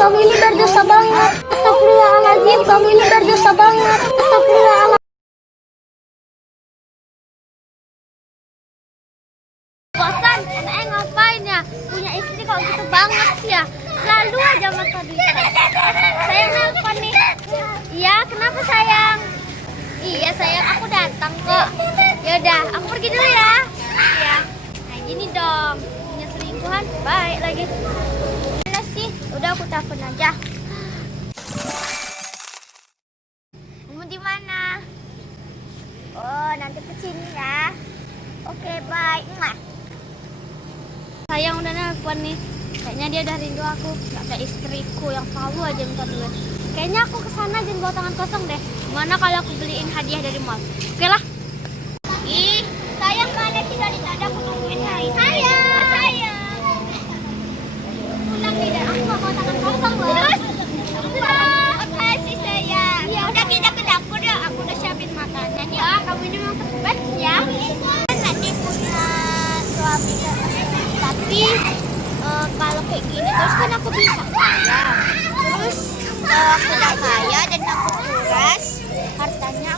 kamu ini berdosa banget. Astagfirullahaladzim, kamu ini berdosa banget. Astagfirullahaladzim. Bosan, enaknya ngapain ya? Punya istri kok gitu banget sih ya? Selalu aja makan duit. Sayang nelfon nih. Iya, kenapa sayang? Iya sayang, aku datang kok. Yaudah, aku pergi dulu ya. Iya. Nah gini dong, punya selingkuhan, baik lagi. Mana sih? Udah aku telepon aja. Kamu di mana? Oh, nanti kesini ya. Oke, bye. Mwah. Sayang udah nelpon nih. Kayaknya dia udah rindu aku. Gak kayak istriku yang selalu aja minta duit. Kayaknya aku kesana jangan bawa tangan kosong deh. Gimana kalau aku beliin hadiah dari mall? Oke lah. Ih, sayang mana sih dari tadi aku tungguin hari. Sayang. Pulang nih dan aku gak bawa tangan kosong loh. Terus? Pulang. Makasih sayang. Ya, udah kita ke dapur ya. Aku udah siapin makanan ya. Kamu ini memang terbaik ya. Nanti punya suami tapi kalau kayak gini terus kan aku bisa kaya. Terus aku udah kaya dan aku kuras hartanya,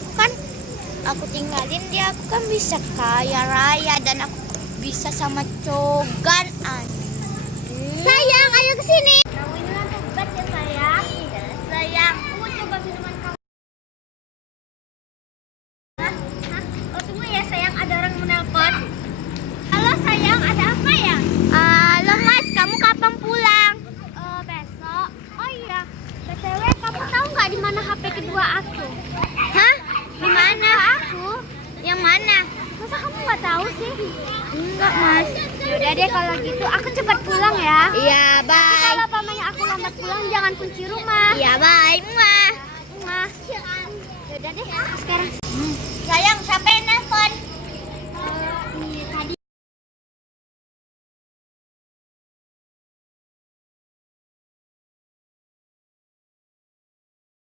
aku tinggalin dia, aku kan bisa kaya raya dan aku bisa sama cogan. Sayang, ayo kesini. Kamu ini kan hebat ya sayang. Iya sayang, aku coba minuman kamu. Oh tunggu ya sayang, ada orang menelpon. Halo sayang, ada apa ya? Halo mas, kamu kapan pulang? Besok. Oh iya, BTW kamu tahu nggak di mana HP kedua aku? Hah? Di mana? Aku? Yang mana? Masa kamu nggak tahu sih? Enggak mas. Yaudah deh kalau gitu, aku cepat pulang ya. Iya, bye. Tapi kalau pamannya aku lambat pulang, jangan kunci rumah. Iya, bye.